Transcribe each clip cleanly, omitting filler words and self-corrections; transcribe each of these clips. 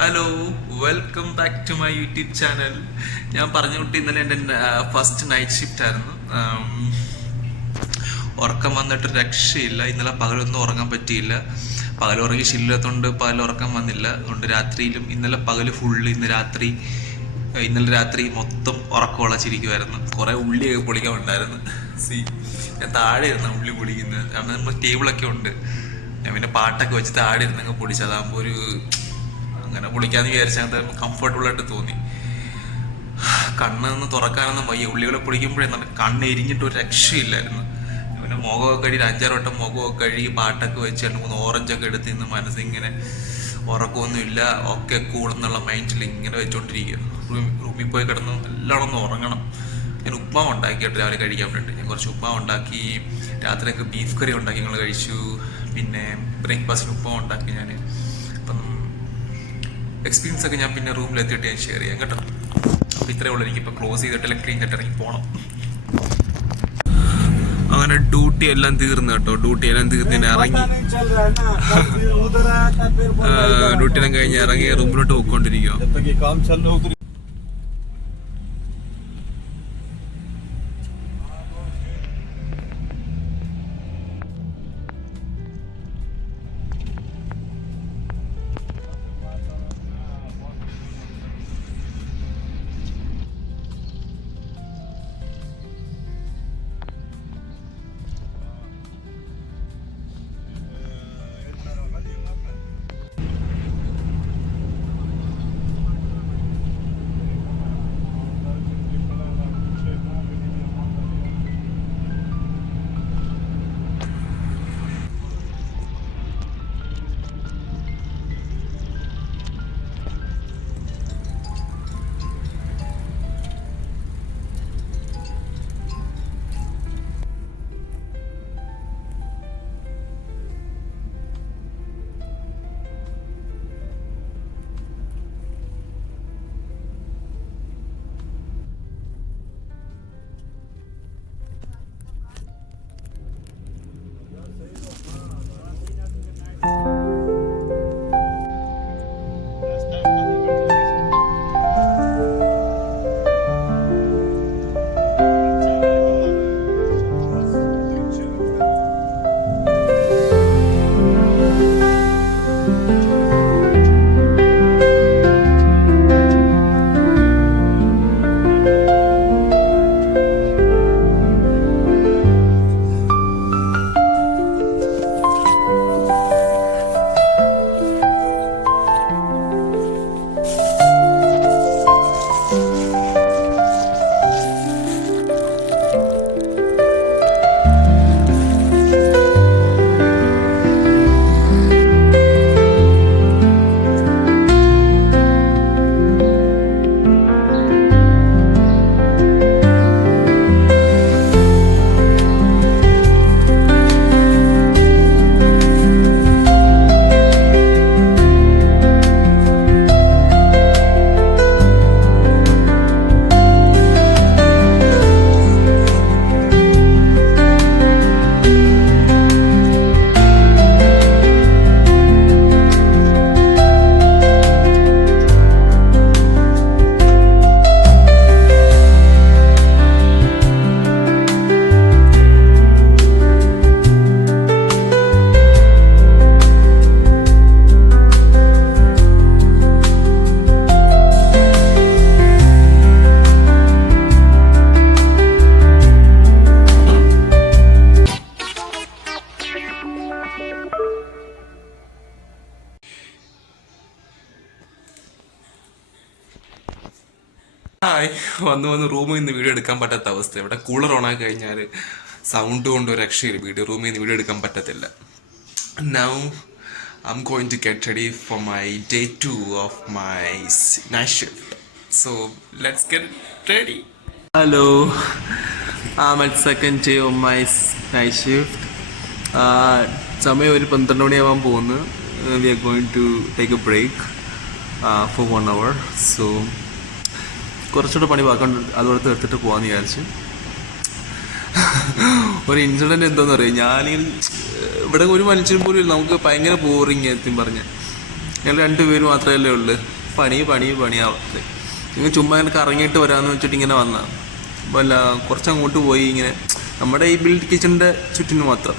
Hello, welcome back to my YouTube channel. ഞാൻ പറഞ്ഞു വിട്ട് ഇന്നലെ എൻ്റെ ഫസ്റ്റ് നൈറ്റ് ഷിഫ്റ്റ് ആയിരുന്നു. ഉറക്കം വന്നിട്ട് രക്ഷയില്ല. ഇന്നലെ പകലൊന്നും ഉറങ്ങാൻ പറ്റിയില്ല. പകൽ ഉറങ്ങി ശീലത്തോണ്ട് പകൽ ഉറക്കം വന്നില്ല. അതുകൊണ്ട് രാത്രിയിലും ഇന്നലെ പകൽ ഫുള്ള് ഇന്നലെ രാത്രി മൊത്തം ഉറക്കം ഉളച്ചിരിക്കുമായിരുന്നു. കുറേ ഉള്ളിയൊക്കെ പൊളിക്കാൻ ഉണ്ടായിരുന്നു. ഞാൻ താഴെ ഇരുന്ന ഉള്ളി പൊളിക്കുന്നത്. കാരണം നമ്മൾ ടേബിളൊക്കെ ഉണ്ട്. ഞാൻ പിന്നെ പാട്ടൊക്കെ വെച്ച് താഴെ ഇരുന്നങ്ങ് പൊളിച്ചു. അതാകുമ്പോൾ അങ്ങനെ പൊളിക്കാന്ന് വിചാരിച്ചാൽ കംഫർട്ടബിൾ ആയിട്ട് തോന്നി. കണ്ണൊന്ന് തുറക്കാനൊന്നും വയ്യ. ഉള്ളികളെ പൊളിക്കുമ്പോഴേ കണ്ണ് എരിഞ്ഞിട്ട് ഒരു രക്ഷയില്ലായിരുന്നു. പിന്നെ മുഖമൊക്കെ കഴുകി 5-6 വട്ടം മുഖമൊക്കെ കഴുകി പാട്ടൊക്കെ വെച്ച് 2-3 ഓറഞ്ചൊക്കെ എടുത്ത് ഇന്ന് മനസ്സിങ്ങനെ ഉറക്കമൊന്നുമില്ല, ഒക്കെ കൂടെന്നുള്ള മൈൻഡിൽ ഇങ്ങനെ വെച്ചോണ്ടിരിക്കുക. റൂമിൽ പോയി കിടന്ന് എല്ലാം ഒന്ന് ഉറങ്ങണം. ഞാൻ ഉപ്മാവ് ഉണ്ടാക്കിയിട്ട് രാവിലെ കഴിക്കാൻ വേണ്ടി ഞാൻ കുറച്ച് ഉപ്മാവ് ഉണ്ടാക്കി. രാത്രിയൊക്കെ ബീഫ് കറി ഉണ്ടാക്കി ഞങ്ങൾ കഴിച്ചു. പിന്നെ ബ്രേക്ക്ഫാസ്റ്റിന് ഉപ്മാവ് ഉണ്ടാക്കി ഞാൻ. അപ്പം എക്സ്പീരിയൻസ് ഒക്കെ ഞാൻ പിന്നെ റൂമിലെത്തിയിട്ട് ഞാൻ ഷെയർ ചെയ്യാം കേട്ടോ. അപ്പോൾ ഇത്രയേ ഉള്ളൂ. എനിക്കിപ്പോൾ ക്ലോസ് ചെയ്തിട്ടെല്ലാം ക്ലീൻ ചെയ്തിട്ട് ഇറങ്ങി പോകണം. അങ്ങനെ ഡ്യൂട്ടി എല്ലാം തീർന്നു കേട്ടോ. ഡ്യൂട്ടി എല്ലാം തീർന്ന് ഇറങ്ങി. ഡ്യൂട്ടി എല്ലാം കഴിഞ്ഞ് ഇറങ്ങി റൂമിലോട്ട് പോയിക്കൊണ്ടിരിക്കുക. വന്ന് റൂമിൽ നിന്ന് വീഡിയോ എടുക്കാൻ പറ്റാത്ത അവസ്ഥ. ഇവിടെ കൂളർ ഓണാക്കി കഴിഞ്ഞാൽ സൗണ്ട് കൊണ്ട് ഒരു രക്ഷയില്ല. റൂമിൽ നിന്ന് വീഡിയോ എടുക്കാൻ പറ്റത്തില്ല. Now I'm going to get ready for my day 2 of my night shift. So let's get ready. Hello, I'm at second day of my night shift. സമയം ഒരു 12 മണിയാവാൻ പോകുന്നു. We are going to take a break for 1 hour. So കുറച്ചുകൂടെ പണി ബാക്കിയുണ്ട്. അതുപോലെ തീർത്തിട്ട് പോകാമെന്ന് വിചാരിച്ചു. ഒരു ഇൻസിഡൻറ്റ് എന്താണെന്ന് അറിയാം. ഞാനിങ്ങനെ ഇവിടെ ഒരു മനുഷ്യൻ പോലും ഇല്ല. നമുക്ക് ഭയങ്കര ബോറിങ് എത്തും പറഞ്ഞ് ഞങ്ങൾ 2 പേര് മാത്രമല്ലേ ഉള്ളു. പണിയാവട്ടെ. നിങ്ങൾ ചുമ്മാ ഇങ്ങനെ കറങ്ങിയിട്ട് വരാമെന്ന് വെച്ചിട്ട് ഇങ്ങനെ വന്ന അല്ല കുറച്ചങ്ങോട്ട് പോയി ഇങ്ങനെ നമ്മുടെ ഈ ബിൽഡ് കിച്ചണിൻ്റെ ചുറ്റിന് മാത്രം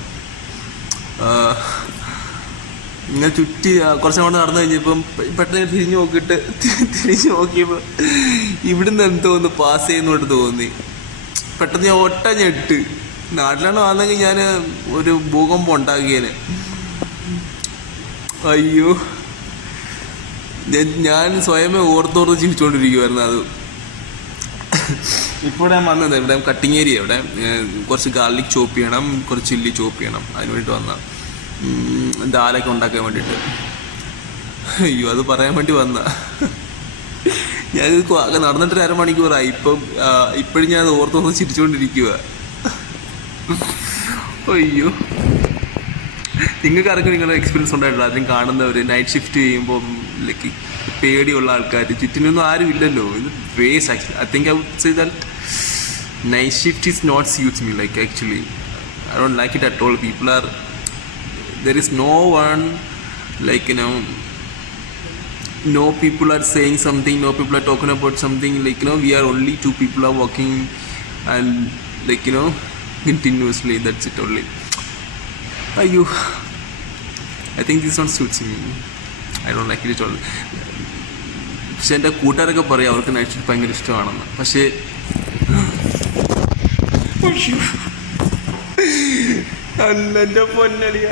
ഇങ്ങനെ ചുറ്റി കുറച്ചങ്ങോട്ട് നടന്നു കഴിഞ്ഞപ്പം പെട്ടെന്ന് തിരിഞ്ഞു നോക്കിയപ്പോൾ ഇവിടുന്ന് എന്തോ ഒന്ന് പാസ് ചെയ്യുന്നോട്ട് തോന്നി. പെട്ടെന്ന് ഞാൻ ഒട്ടഞ്ഞിട്ട് നാട്ടിലാണ് വന്നെങ്കിൽ ഞാൻ ഒരു ഭൂകമ്പം ഉണ്ടാക്കിയേനെ. അയ്യോ, ഞാൻ സ്വയമേ ഓർത്തോർത്ത് ചിരിച്ചുകൊണ്ടിരിക്കുമായിരുന്നു. അത് ഇപ്പോൾ ഞാൻ വന്നത് ഇവിടെ കട്ടിങ് ഏരിയ, ഇവിടെ കുറച്ച് ഗാർലിക് ചോപ്പ് ചെയ്യണം, കുറച്ച് ചില്ലി ചോപ്പ് ചെയ്യണം. അതിന് വേണ്ടിയിട്ട് വന്ന ദാലൊക്കെ ഉണ്ടാക്കാൻ വേണ്ടിയിട്ട്. അയ്യോ, അത് പറയാൻ വേണ്ടി വന്ന ഞാൻ നടന്നിട്ട് 1/2 മണിക്കൂറായി. ഇപ്പോഴും ഞാൻ അത് ഓർത്തോർത്ത് ചിരിച്ചുകൊണ്ടിരിക്കുക. അയ്യോ, നിങ്ങൾക്ക് ആർക്കും നിങ്ങളുടെ എക്സ്പീരിയൻസ് ഉണ്ടായിട്ടില്ല? ആദ്യം കാണുന്നവർ നൈറ്റ് ഷിഫ്റ്റ് ചെയ്യുമ്പോൾ ലൈക്ക് പേടിയുള്ള ആൾക്കാർ, ചുറ്റിനൊന്നും ആരും ഇല്ലല്ലോ. ഇത് waste actually. I think I would say that night shift is not suits me. Like actually I don't like it at all. People are there is no one, like no people are saying something, no people are talking about something, like we are only 2 people are walking and like continuously, that's it only. Ayyo, I think this one suits me. I don't like it at all. പക്ഷെ എൻ്റെ കൂട്ടുകാരൊക്കെ പറയും അവർക്ക് night shift ഭയങ്കര ഇഷ്ടമാണെന്ന്. പക്ഷേ എൻ്റെ പൊന്നടിയ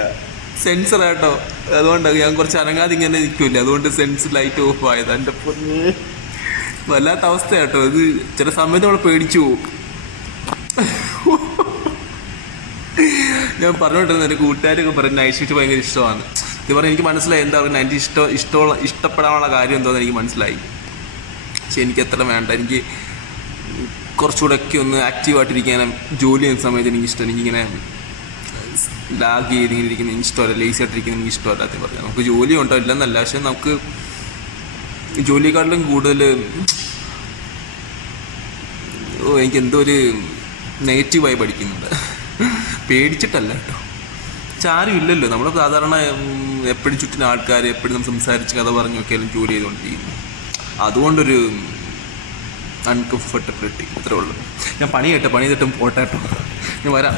സെൻസറാട്ടോ, അതുകൊണ്ടാണ് ഞാൻ കുറച്ച് അനങ്ങാതെ ഇങ്ങനെ നിൽക്കില്ല. അതുകൊണ്ട് സെൻസ് ലൈറ്റ് ഓഫ് ആയത്. എൻ്റെ പൊന്നെ വല്ലാത്ത അവസ്ഥയാട്ടോ ഇത്. ചില സമയത്ത് നമ്മൾ പേടിച്ചു പോകും. ഞാൻ പറഞ്ഞോണ്ടിരുന്ന എൻ്റെ കൂട്ടുകാരൊക്കെ പറയും നൈറ്റ് ഷിഫ്റ്റ് ഭയങ്കര ഇഷ്ടമാണ്. ഇത് പറഞ്ഞാൽ എനിക്ക് മനസ്സിലായി എന്താ പറയുക, നൈറ്റ് ഇഷ്ടപ്പെടാനുള്ള കാര്യം എന്തോന്ന് എനിക്ക് മനസ്സിലായി. പക്ഷെ എനിക്ക് അത്ര വേണ്ട. എനിക്ക് കുറച്ചുകൂടെയൊക്കെ ഒന്ന് ആക്റ്റീവായിട്ടിരിക്കാനും ജോലി ചെയ്യുന്ന സമയത്ത് എനിക്കിഷ്ടം. എനിക്കിങ്ങനെ ലാഗ് ചെയ്തിങ്ങനെ ഇരിക്കുന്ന എനിക്കിഷ്ടമല്ല, ലേസി ആയിട്ടിരിക്കുന്ന എനിക്കിഷ്ടമല്ല. അത് പറയാം, നമുക്ക് ജോലി ഉണ്ടോ ഇല്ലെന്നല്ല, പക്ഷെ നമുക്ക് ജോലിയെക്കാട്ടിലും കൂടുതൽ എനിക്ക് എന്തോ ഒരു നെഗറ്റീവായി പഠിക്കുന്നുണ്ട്. പേടിച്ചിട്ടല്ല കേട്ടോ, ആരും ഇല്ലല്ലോ. നമ്മൾ സാധാരണ എപ്പോഴും ചുറ്റിന് ആൾക്കാർ, എപ്പോഴും നമ്മൾ സംസാരിച്ച് കഥ പറഞ്ഞു നോക്കിയാലും ജോലി ചെയ്തുകൊണ്ടിരിക്കുന്നു. അതുകൊണ്ടൊരു അൺകംഫർട്ടബിലിറ്റി അത്രേ ഉള്ളൂ. ഞാൻ പണി ചെയ്തിട്ടും പോട്ടെ കേട്ടോ, ഞാൻ വരാം.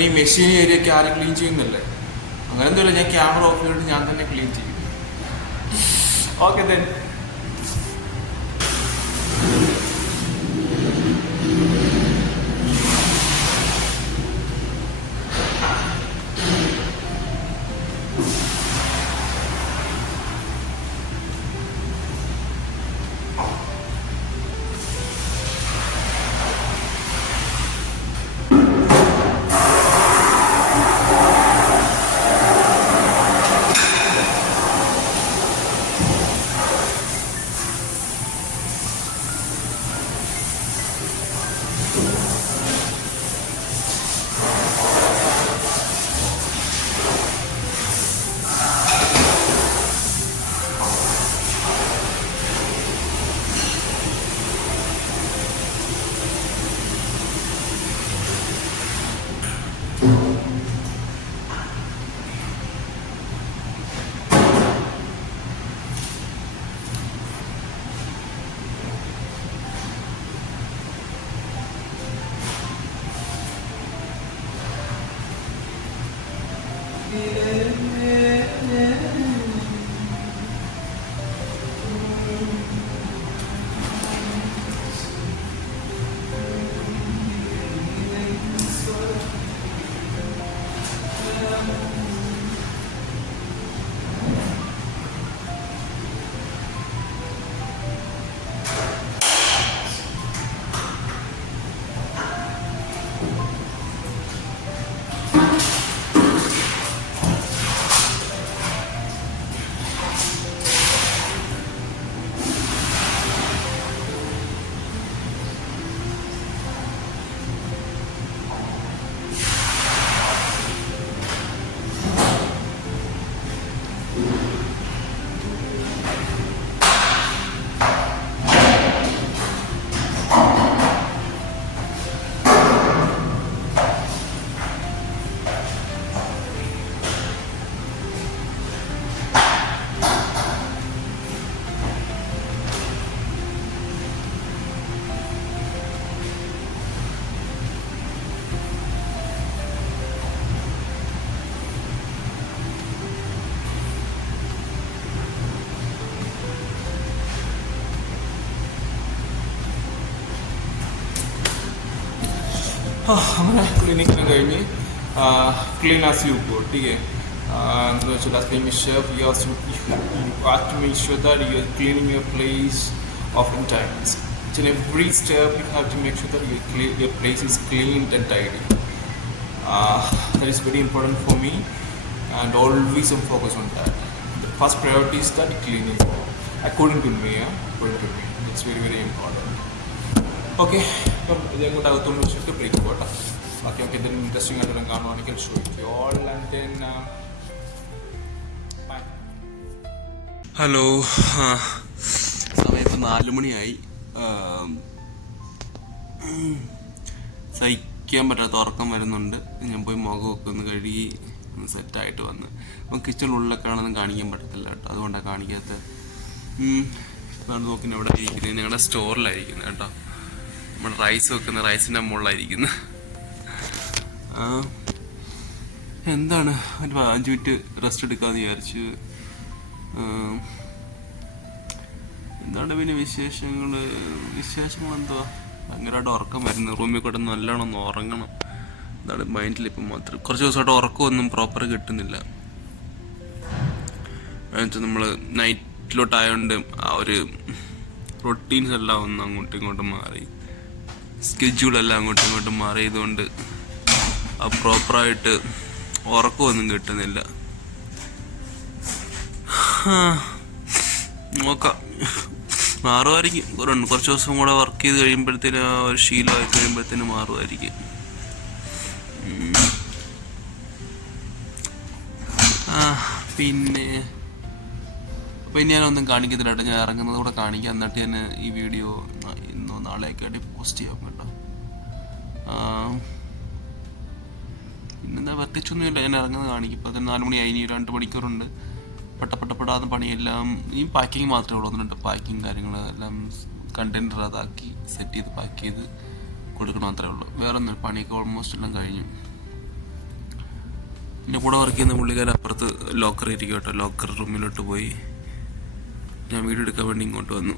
പിന്നെ ഈ മെഷീൻ ഏരിയ ഒക്കെ ആരും ക്ലീൻ ചെയ്യുന്നില്ലേ? അങ്ങനെ എന്തുമില്ല, ഞാൻ ക്യാമറ ഓഫ് ചെയ്തിട്ട് ഞാൻ തന്നെ ക്ലീൻ ചെയ്യും. Okay then. അങ്ങനെ ക്ലീനിങ്ങിന് കഴിഞ്ഞ് ക്ലീൻ ആസ് യു ഗോ. ടീക്കെ എന്താ വെച്ചാൽ as being chef you have to make sure that you are cleaning your place often times. In every step you have to make sure that your place is clean and tidy. That is very important for me and always I'm focused on that. The first priority is that cleaning, according to me. It's very very important. Okay, അപ്പം ഇതങ്ങോട്ട് അകത്തോണ്ട് വെച്ചിട്ട് break പോട്ടെ. ബാക്കി നമുക്ക് എന്തെങ്കിലും interesting ആയിട്ട് കാണുവാണെങ്കിൽ show it all and then bye. Hello, സമയം ഇപ്പം 4 മണിയായി. സഹിക്കാൻ പറ്റാത്ത ഉറക്കം വരുന്നുണ്ട്. ഞാൻ പോയി മുഖമൊക്കെ ഒന്ന് കഴുകി സെറ്റായിട്ട് വന്ന്. അപ്പം കിച്ചണിനുള്ളിലൊക്കെ ആണെന്നും കാണിക്കാൻ പറ്റത്തില്ല കേട്ടോ, അതുകൊണ്ടാണ് കാണിക്കാത്തത്. ഇതാണ് നോക്കുന്നത്, ഇവിടെ ഇരിക്കുന്നത് ഞങ്ങളുടെ സ്റ്റോറിലായിരിക്കുന്നത് കേട്ടോ. നമ്മൾ റൈസ് വെക്കുന്ന റൈസിൻ്റെ മുകളിലായിരിക്കുന്നത്. എന്താണ് ഒരു 5 മിനിറ്റ് റെസ്റ്റ് എടുക്കാമെന്ന് വിചാരിച്ചു. എന്താണ് പിന്നെ വിശേഷങ്ങൾ എന്തുവാ? ഭയങ്കരമായിട്ട് ഉറക്കം വരുന്നു. റൂമിൽ കൂടെ നല്ലോണം ഒന്ന് ഉറങ്ങണം. എന്താണ് മൈൻഡിൽ ഇപ്പം മാത്രം കുറച്ച് ദിവസമായിട്ട് ഉറക്കമൊന്നും പ്രോപ്പർ കിട്ടുന്നില്ല. എന്നുവെച്ചാൽ നമ്മൾ നൈറ്റിലോട്ടായതുകൊണ്ട് ആ ഒരു റൊട്ടീൻസ് എല്ലാം ഒന്ന് അങ്ങോട്ടും ഇങ്ങോട്ടും മാറി, സ്കെഡ്യൂളെല്ലാം അങ്ങോട്ടും ഇങ്ങോട്ടും മാറിയതുകൊണ്ട് ആ പ്രോപ്പറായിട്ട് ഉറക്കമൊന്നും കിട്ടുന്നില്ല. നോക്കാം, മാറുമായിരിക്കും. കുറച്ച് ദിവസം കൂടെ വർക്ക് ചെയ്ത് കഴിയുമ്പോഴത്തേന് ഒരു ശീലമായി കഴിയുമ്പോഴത്തേന് മാറുമായിരിക്കും. പിന്നെ ഞാനൊന്നും കാണിക്കത്തില്ല കേട്ടോ. ഞാൻ ഇറങ്ങുന്നത് കൂടെ കാണിക്കാം, എന്നിട്ട് ഞാൻ ഈ വീഡിയോ ഇന്നോ നാളെയൊക്കെ ആയിട്ട് പോസ്റ്റ് ചെയ്യാം കേട്ടോ. പിന്നെന്താ പ്രത്യേകിച്ചൊന്നുമില്ല, ഞാൻ ഇറങ്ങുന്നത് കാണിക്കും. ഇപ്പം 4 മണിയായി, ഇനി 2 മണിക്കൂറുണ്ട്. പെട്ടപ്പെടാത്ത പണിയെല്ലാം ഈ പാക്കിങ് മാത്രമേ ഉള്ളൂ. ഒന്നുണ്ട് പാക്കിങ് കാര്യങ്ങൾ എല്ലാം കണ്ടെയ്നർ അതാക്കി സെറ്റ് ചെയ്ത് പാക്ക് ചെയ്ത് കൊടുക്കണം, അത്രേ ഉള്ളൂ. വേറെ ഒന്നും പണിയൊക്കെ ഓൾമോസ്റ്റ് എല്ലാം കഴിഞ്ഞു. എൻ്റെ കൂടെ വർക്ക് ചെയ്യുന്ന പുള്ളിക്കാരൻ അപ്പുറത്ത് ലോക്കർ ഇരിക്കും കേട്ടോ. ലോക്കർ റൂമിലോട്ട് പോയി. ഞാൻ വീഡിയോ എടുക്കാൻ വേണ്ടി ഇങ്ങോട്ട് വന്നു.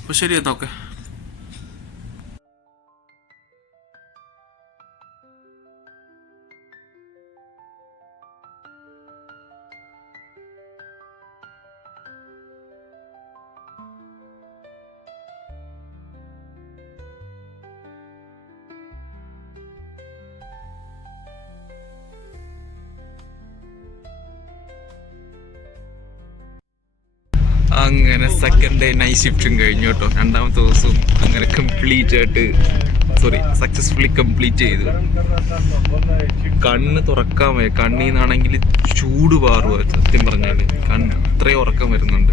അപ്പോൾ ശരി എന്നാൽ ഓക്കെ. അങ്ങനെ സെക്കൻഡ് ഡേ നൈറ്റ് ഷിഫ്റ്റും കഴിഞ്ഞു കേട്ടോ. രണ്ടാമത്തെ ദിവസവും അങ്ങനെ സക്സസ്ഫുള്ളി കംപ്ലീറ്റ് ചെയ്തു. കണ്ണ് തുറക്കാൻ വയ്യ. കണ്ണിൽ നിന്നാണെങ്കിൽ ചൂട് പാറുക. സത്യം പറഞ്ഞാൽ കണ്ണ് അത്രയും ഉറക്കം വരുന്നുണ്ട്.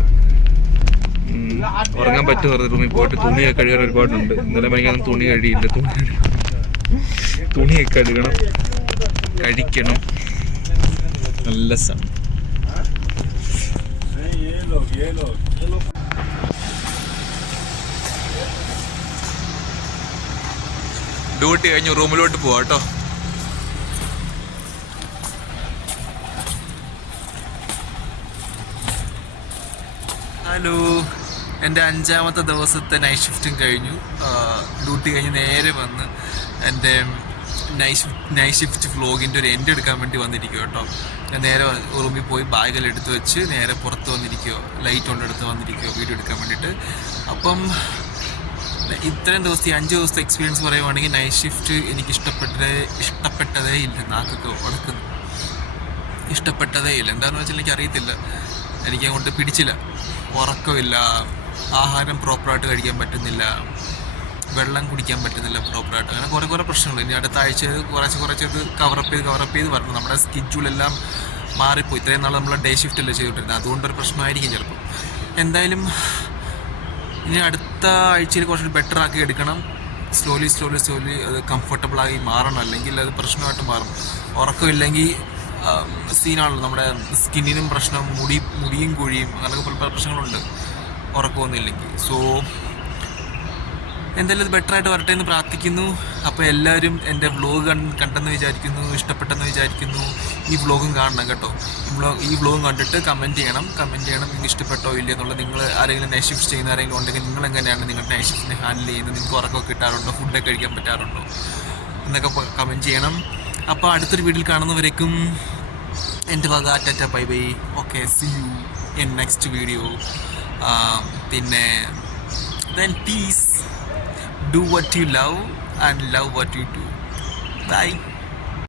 ഉറങ്ങാൻ പറ്റും. റൂമിൽ പോയിട്ട് തുണിയൊക്കെ കഴുകാൻ ഒരുപാടുണ്ട്. ഇന്നലെ ഭയങ്കര തുണി കഴിയില്ല. തുണിയൊക്കെ കഴുകണം, കഴിക്കണം. നല്ല സമയം. ഡ്യൂട്ടി കഴിഞ്ഞു റൂമിലോട്ട് പോവാ കേട്ടോ. ഹലോ, എൻ്റെ 5ാമത്തെ ദിവസത്തെ നൈറ്റ് ഷിഫ്റ്റും കഴിഞ്ഞു. ഡ്യൂട്ടി കഴിഞ്ഞ് നേരെ വന്ന് എൻ്റെ നൈറ്റ് ഷിഫ്റ്റ് വ്ലോഗിൻ്റെ ഒരു എൻഡ് എടുക്കാൻ വേണ്ടി വന്നിരിക്കുക കേട്ടോ. ഞാൻ നേരെ റൂമിൽ പോയി ബാഗെല്ലാം എടുത്ത് വെച്ച് നേരെ പുറത്ത് വന്നിരിക്കുകയോ, ലൈറ്റ് കൊണ്ടെടുത്ത് വന്നിരിക്കുകയോ വീഡിയോ എടുക്കാൻ വേണ്ടിയിട്ട്. അപ്പം ഇത്രയും ദിവസത്തെ 5 ദിവസത്തെ എക്സ്പീരിയൻസ് പറയുവാണെങ്കിൽ നൈറ്റ് ഷിഫ്റ്റ് എനിക്ക് ഇഷ്ടപ്പെട്ടതേ ഇല്ല. നാക്കൊക്കെ ഉടക്കുന്നു. ഇഷ്ടപ്പെട്ടതേ ഇല്ല. എന്താണെന്ന് വെച്ചാൽ എനിക്ക് അറിയത്തില്ല, എനിക്ക് അങ്ങോട്ട് പിടിച്ചില്ല. ഉറക്കമില്ല, ആഹാരം പ്രോപ്പറായിട്ട് കഴിക്കാൻ പറ്റുന്നില്ല, വെള്ളം കുടിക്കാൻ പറ്റുന്നില്ല പ്രോപ്പറായിട്ട്. അങ്ങനെ കുറേ പ്രശ്നങ്ങൾ. ഇനി അടുത്ത ആഴ്ച കുറച്ചത് കവറപ്പ് ചെയ്ത് വരണം. നമ്മുടെ സ്കെഡ്യൂളെല്ലാം മാറിപ്പോയി. ഇത്രയും നാൾ നമ്മൾ ഡേ ഷിഫ്റ്റ് അല്ലേ ചെയ്തിട്ടിരുന്നത്. അതുകൊണ്ടൊരു പ്രശ്നമായിരിക്കും ചിലപ്പോൾ. എന്തായാലും ഇനി അടുത്ത ആഴ്ചയിൽ കുറച്ചുകൂടി ബെറ്റർ ആക്കി എടുക്കണം. സ്ലോലി അത് കംഫർട്ടബിളായി മാറണം. അല്ലെങ്കിൽ അത് പ്രശ്നമായിട്ട് മാറും. ഉറക്കമില്ലെങ്കിൽ സീനാണല്ലോ. നമ്മുടെ സ്കിന്നിനും പ്രശ്നം, മുടിയും കുഴിയും അങ്ങനെയൊക്കെ പല പ്രശ്നങ്ങളുണ്ട് ഉറക്കമൊന്നുമില്ലെങ്കിൽ. സോ എന്തായാലും ഇത് ബെറ്ററായിട്ട് വരട്ടെ എന്ന് പ്രാർത്ഥിക്കുന്നു. അപ്പോൾ എല്ലാവരും എൻ്റെ വ്ലോഗ് കണ്ടെന്ന് വിചാരിക്കുന്നു, ഇഷ്ടപ്പെട്ടെന്ന് വിചാരിക്കുന്നു. ഈ വ്ലോഗും കാണണം കേട്ടോ. ഈ വ്ലോഗും കണ്ടിട്ട് കമൻറ്റ് ചെയ്യണം. നിങ്ങൾക്ക് ഇഷ്ടപ്പെട്ടോ ഇല്ലയോ എന്നുള്ളത്. നിങ്ങൾ ആരെങ്കിലും നൈറ്റ് ഷിഫ്റ്റ് ചെയ്യുന്ന ആരെങ്കിലും ഉണ്ടെങ്കിൽ നിങ്ങൾ എങ്ങനെയാണ് നിങ്ങളുടെ നൈറ്റ് ഷിഫ്റ്റിനെ ഹാൻഡിൽ ചെയ്യുന്നത്? നിങ്ങൾക്ക് ഉറക്കമൊക്കെ കിട്ടാറുണ്ടോ? ഫുഡൊക്കെ കഴിക്കാൻ പറ്റാറുണ്ടോ എന്നൊക്കെ കമൻറ്റ് ചെയ്യണം. അപ്പോൾ അടുത്തൊരു വീഡിയോയിൽ കാണുന്നവരേക്കും എൻ്റെ വക tata bye bye. Okay, see you in next video. പിന്നെ then peace. Do what you love and love what you do. Bye.